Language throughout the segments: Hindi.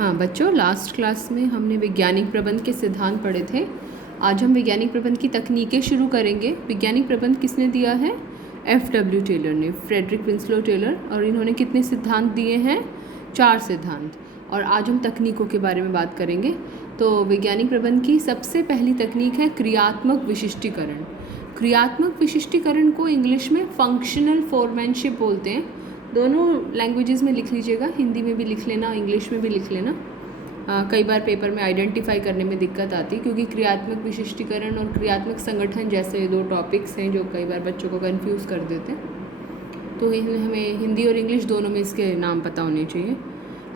हाँ बच्चों, लास्ट क्लास में हमने वैज्ञानिक प्रबंध के सिद्धांत पढ़े थे। आज हम वैज्ञानिक प्रबंध की तकनीकें शुरू करेंगे। वैज्ञानिक प्रबंध किसने दिया है? F.W. टेलर ने, फ्रेडरिक विंस्लो टेलर। और इन्होंने कितने सिद्धांत दिए हैं? 4 सिद्धांत। और आज हम तकनीकों के बारे में बात करेंगे। तो वैज्ञानिक प्रबंध की सबसे पहली तकनीक है क्रियात्मक विशिष्टीकरण। क्रियात्मक विशिष्टीकरण को इंग्लिश में फंक्शनल फोरमैनशिप बोलते हैं। दोनों लैंग्वेजेस में लिख लीजिएगा, हिंदी में भी लिख लेना, इंग्लिश में भी लिख लेना। कई बार पेपर में आइडेंटिफाई करने में दिक्कत आती है, क्योंकि क्रियात्मक विशिष्टीकरण और क्रियात्मक संगठन जैसे 2 टॉपिक्स हैं जो कई बार बच्चों को कंफ्यूज कर देते हैं। तो हमें हिंदी और इंग्लिश दोनों में इसके नाम पता होने चाहिए।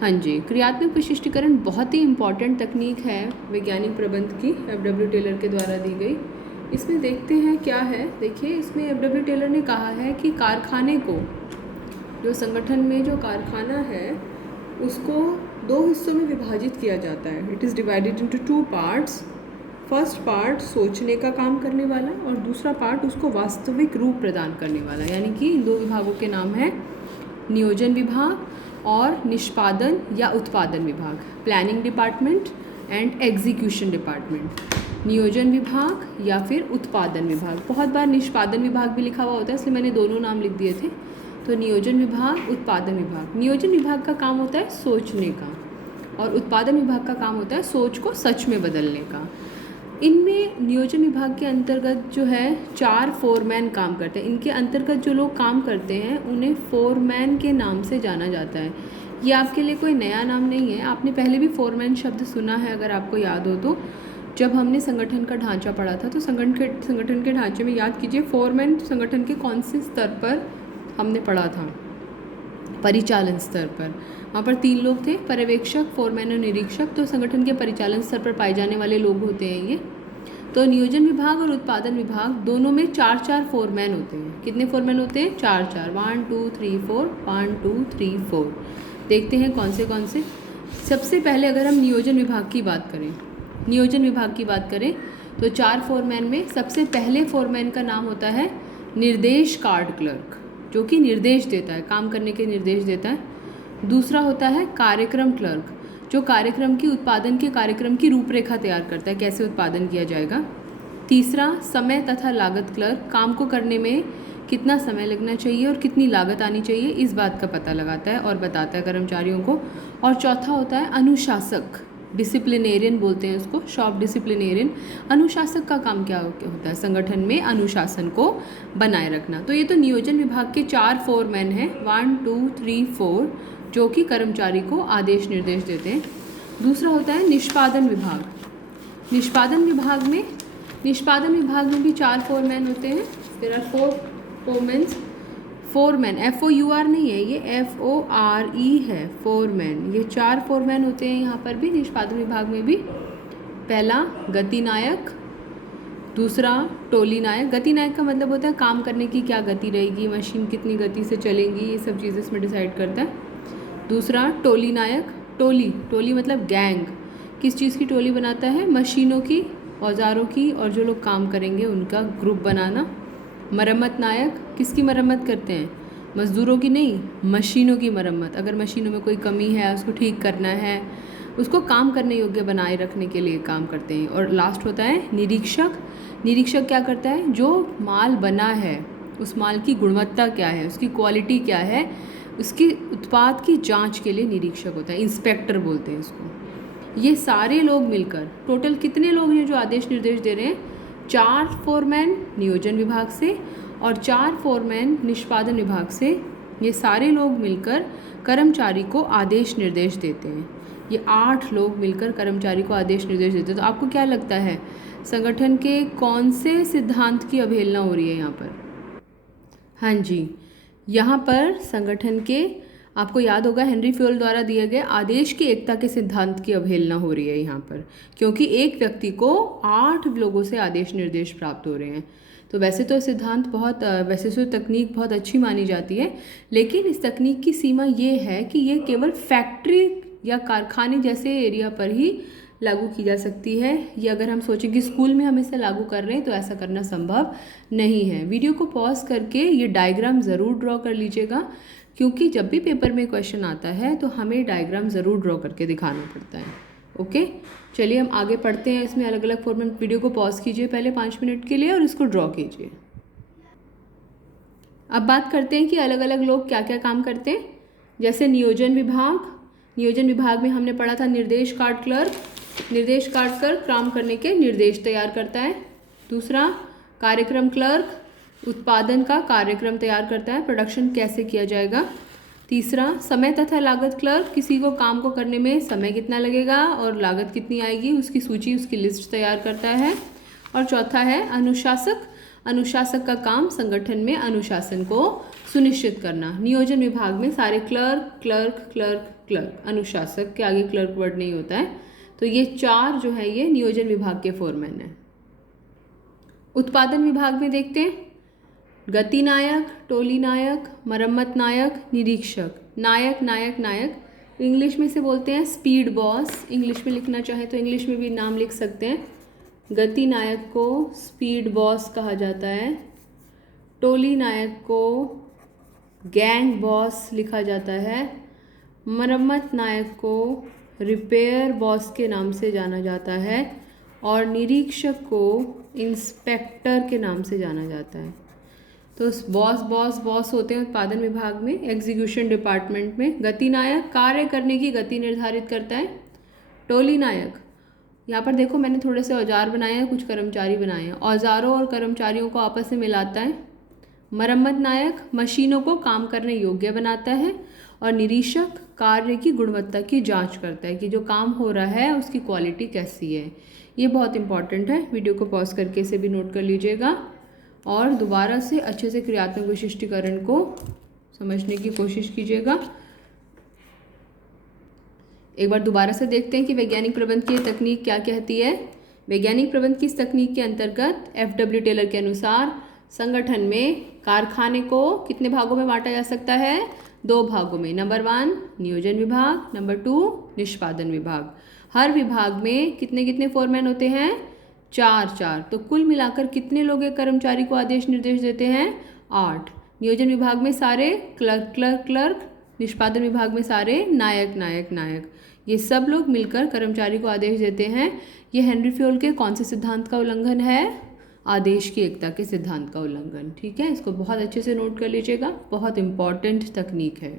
हाँ जी, क्रियात्मक विशिष्टीकरण बहुत ही इम्पॉर्टेंट तकनीक है वैज्ञानिक प्रबंध की, F.W. टेलर के द्वारा दी गई। इसमें देखते हैं क्या है। देखिए, इसमें F.W. टेलर ने कहा है कि कारखाने को, जो संगठन में जो कारखाना है उसको 2 हिस्सों में विभाजित किया जाता है। It is divided into 2 parts. First part सोचने का काम करने वाला और दूसरा पार्ट उसको वास्तविक रूप प्रदान करने वाला। यानी कि इन 2 विभागों के नाम है नियोजन विभाग और निष्पादन या उत्पादन विभाग, planning department and execution department. नियोजन विभाग या फिर उत्पादन विभाग। बहुत बार निष्पादन विभाग भी लिखा हुआ होता है, इसलिए मैंने दोनों नाम लिख दिए थे। तो नियोजन विभाग, उत्पादन विभाग। नियोजन विभाग का काम होता है सोचने का और उत्पादन विभाग का काम होता है सोच को सच में बदलने का। इनमें नियोजन विभाग के अंतर्गत जो है 4 फोरमैन काम करते हैं। इनके अंतर्गत जो लोग काम करते हैं उन्हें फोरमैन के नाम से जाना जाता है। ये आपके लिए कोई नया नाम नहीं है, आपने पहले भी फोरमैन शब्द सुना है अगर आपको याद हो तो। जब हमने संगठन का ढांचा पढ़ा था तो संगठन के ढांचे में याद कीजिए फोरमैन संगठन के कौन से स्तर पर हमने पढ़ा था? परिचालन स्तर पर। वहाँ पर 3 लोग थे, पर्यवेक्षक, फोरमैन और निरीक्षक। तो संगठन के परिचालन स्तर पर पाए जाने वाले लोग होते हैं ये। तो नियोजन विभाग और उत्पादन विभाग दोनों में 4-4 फोरमैन होते हैं। कितने फोरमैन होते हैं? 4-4। 1 2 3 4, 1 2 3 4। देखते हैं कौन से। सबसे पहले अगर हम नियोजन विभाग की बात करें तो 4 फोरमैन में सबसे पहले फोरमैन का नाम होता है निर्देश कार्ड क्लर्क, जो कि निर्देश देता है, काम करने के निर्देश देता है। दूसरा होता है कार्यक्रम क्लर्क, जो उत्पादन के कार्यक्रम की रूपरेखा तैयार करता है, कैसे उत्पादन किया जाएगा। तीसरा समय तथा लागत क्लर्क, काम को करने में कितना समय लगना चाहिए और कितनी लागत आनी चाहिए इस बात का पता लगाता है और बताता है कर्मचारियों को। और चौथा होता है अनुशासक, डिसिप्लिनेरियन बोलते हैं उसको, शॉप डिसिप्लिनेरियन। अनुशासक का काम क्या होता है? संगठन में अनुशासन को बनाए रखना। तो ये तो नियोजन विभाग के 4 फोरमैन हैं, 1 2 3 4, जो कि कर्मचारी को आदेश निर्देश देते हैं। दूसरा होता है निष्पादन विभाग। निष्पादन विभाग में भी 4 फोरमैन होते हैं। देयर आर 4 फोरमैन, FOUR नहीं है, ये FORE है, फोरमैन। ये 4 फोरमैन होते हैं यहाँ पर भी, निष्पादन विभाग में भी। पहला गति नायक, दूसरा टोली नायक। गति नायक का मतलब होता है काम करने की क्या गति रहेगी, मशीन कितनी गति से चलेंगी, ये सब चीज़ें इसमें डिसाइड करता है। दूसरा टोली नायक। टोली मतलब गैंग, किस चीज़ की टोली बनाता है? मशीनों की, औजारों की, और जो लोग काम करेंगे उनका ग्रुप बनाना। मरम्मत नायक, किसकी मरम्मत करते हैं? मज़दूरों की नहीं, मशीनों की मरम्मत। अगर मशीनों में कोई कमी है, उसको ठीक करना है, उसको काम करने योग्य बनाए रखने के लिए काम करते हैं। और लास्ट होता है निरीक्षक। निरीक्षक क्या करता है? जो माल बना है उस माल की गुणवत्ता क्या है, उसकी क्वालिटी क्या है, उसकी उत्पाद की जांच के लिए निरीक्षक होता है, इंस्पेक्टर बोलते हैं इसको। ये सारे लोग मिलकर, टोटल कितने लोग हैं जो आदेश निर्देश दे रहे हैं? 4 फोरमैन नियोजन विभाग से और 4 फोरमैन निष्पादन विभाग से। ये सारे लोग मिलकर कर्मचारी को आदेश निर्देश देते हैं। ये 8 लोग मिलकर कर्मचारी को आदेश निर्देश देते हैं। तो आपको क्या लगता है, संगठन के कौन से सिद्धांत की अवहेलना हो रही है यहाँ पर? हाँ जी, यहाँ पर संगठन के, आपको याद होगा हेनरी फ्योल द्वारा दिए गए आदेश की एकता के सिद्धांत की अवहेलना हो रही है यहाँ पर, क्योंकि एक व्यक्ति को 8 लोगों से आदेश निर्देश प्राप्त हो रहे हैं। तो वैसे तो तकनीक बहुत अच्छी मानी जाती है, लेकिन इस तकनीक की सीमा ये है कि ये केवल फैक्ट्री या कारखाने जैसे एरिया पर ही लागू की जा सकती है। ये अगर हम सोचें कि स्कूल में हम इसे लागू कर रहे हैं तो ऐसा करना संभव नहीं है। वीडियो को पॉज करके ये डायग्राम ज़रूर ड्रॉ कर लीजिएगा क्योंकि जब भी पेपर में क्वेश्चन आता है तो हमें डायग्राम ज़रूर ड्रॉ करके दिखाना पड़ता है। ओके, चलिए हम आगे पढ़ते हैं। इसमें अलग अलग फॉर्मेट, वीडियो को पॉज कीजिए पहले 5 मिनट के लिए और इसको ड्रॉ कीजिए। अब बात करते हैं कि अलग अलग लोग क्या क्या काम करते हैं। जैसे नियोजन विभाग, नियोजन विभाग में हमने पढ़ा था निर्देश कार्ड क्लर्क, निर्देश कार्ड क्लर्क काम करने के निर्देश तैयार करता है। दूसरा कार्यक्रम क्लर्क, उत्पादन का कार्यक्रम तैयार करता है, प्रोडक्शन कैसे किया जाएगा। तीसरा समय तथा लागत क्लर्क, किसी को काम को करने में समय कितना लगेगा और लागत कितनी आएगी उसकी सूची, उसकी लिस्ट तैयार करता है। और चौथा है अनुशासक, अनुशासक का काम संगठन में अनुशासन को सुनिश्चित करना। नियोजन विभाग में सारे क्लर्क क्लर्क क्लर्क क्लर्क, अनुशासक के आगे क्लर्क वर्ड नहीं होता है। तो ये 4 जो है ये नियोजन विभाग के फोरमैन हैं। उत्पादन विभाग में देखते हैं गति नायक, टोली नायक, मरम्मत नायक, निरीक्षक। नायक नायक नायक इंग्लिश में से बोलते हैं स्पीड बॉस, इंग्लिश में लिखना चाहे तो इंग्लिश में भी नाम लिख सकते हैं। गति नायक को स्पीड बॉस कहा जाता है। टोली नायक को गैंग बॉस लिखा जाता है। मरम्मत नायक को रिपेयर बॉस के नाम से जाना जाता है और निरीक्षक को इंस्पेक्टर के नाम से जाना जाता है। तो बॉस बॉस बॉस होते हैं उत्पादन विभाग में। एग्जीक्यूशन डिपार्टमेंट में गति नायक कार्य करने की गति निर्धारित करता है। टोली नायक, यहाँ पर देखो मैंने थोड़े से औजार बनाए हैं, कुछ कर्मचारी बनाए हैं, औजारों और कर्मचारियों को आपस में मिलाता है। मरम्मत नायक मशीनों को काम करने योग्य बनाता है और निरीक्षक कार्य की गुणवत्ता की जांच करता है कि जो काम हो रहा है उसकी क्वालिटी कैसी है। ये बहुत इंपॉर्टेंट है, वीडियो को पॉज करके इसे भी नोट कर लीजिएगा और दोबारा से अच्छे से क्रियात्मक विशिष्टीकरण को समझने की कोशिश कीजिएगा। एक बार दोबारा से देखते हैं कि वैज्ञानिक प्रबंध की तकनीक क्या कहती है। वैज्ञानिक प्रबंध की इस तकनीक के अंतर्गत FW टेलर के अनुसार संगठन में कारखाने को कितने भागों में बांटा जा सकता है? 2 भागों में। नंबर 1 नियोजन विभाग, नंबर 2 निष्पादन विभाग। हर विभाग में कितने कितने फोरमैन होते हैं? 4। तो कुल मिलाकर कितने लोग एक कर्मचारी को आदेश निर्देश देते हैं? 8। नियोजन विभाग में सारे क्लर्क क्लर्क क्लर्क, निष्पादन विभाग में सारे नायक नायक नायक, ये सब लोग मिलकर कर्मचारी को आदेश देते हैं। ये हेनरी फ्योल के कौन से सिद्धांत का उल्लंघन है? आदेश की एकता के सिद्धांत का उल्लंघन। ठीक है, इसको बहुत अच्छे से नोट कर लीजिएगा, बहुत इंपॉर्टेंट तकनीक है।